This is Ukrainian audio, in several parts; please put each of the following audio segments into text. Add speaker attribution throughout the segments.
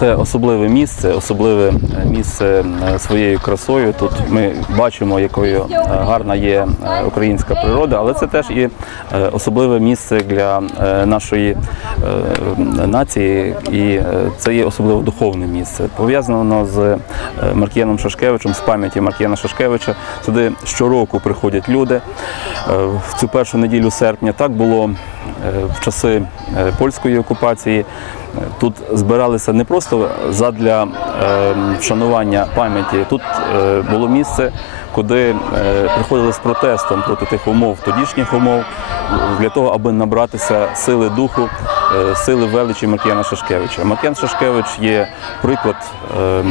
Speaker 1: Це особливе місце, особливе місце е, своєю красою. Тут ми бачимо, якою е, гарна є е, українська природа, але це теж і особливе місце для нашої нації, і це є особливо духовне місце. Пов'язано з Маркіяном Шашкевичем, з пам'яті Маркіяна Шашкевича. Сюди щороку приходять люди в цю першу неділю серпня. Так було в часи е, польської окупації. Е, Тут збиралися не просто задля е, вшанування пам'яті. Тут е, було місце, куди е, приходили з протестом проти тих умов, тодішніх умов, для того, аби набратися сили духу, е, сили величі Маркіяна Шашкевича. Маркіян Шашкевич є приклад е,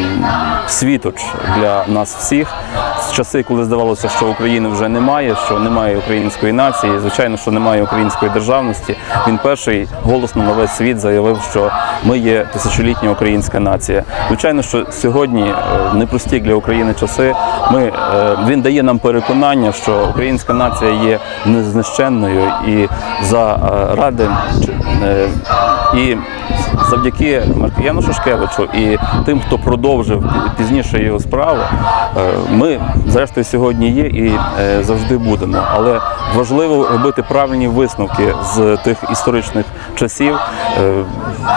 Speaker 1: світоч для нас всіх. З часи, коли здавалося, що України вже немає, що немає української нації, звичайно, що немає української державності. Він перший голосно на весь світ заявив, що ми є тисячолітня українська нація. Звичайно, що сьогодні е, непрості для України часи. Ми е, він дає нам переконання, що українська нація є незнищенною і за е, е, і завдяки Маркіяну Шашкевичу і тим, хто продовжив пізніше його справу, е, ми зрештою сьогодні є і е, завжди будемо. Але важливо робити правильні висновки з тих історичних часів. Е,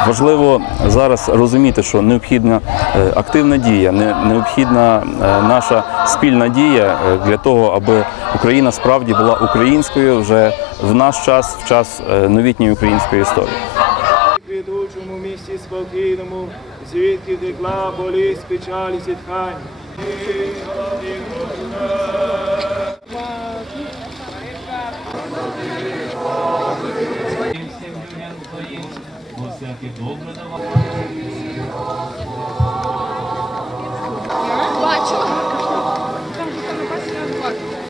Speaker 1: Важливо зараз розуміти, що необхідна активна дія, не- необхідна наша спільна дія для того, аби Україна справді була українською вже в наш час, в час новітньої української історії.
Speaker 2: Місті спокійному, звідки текла болість, печалі, зітхань.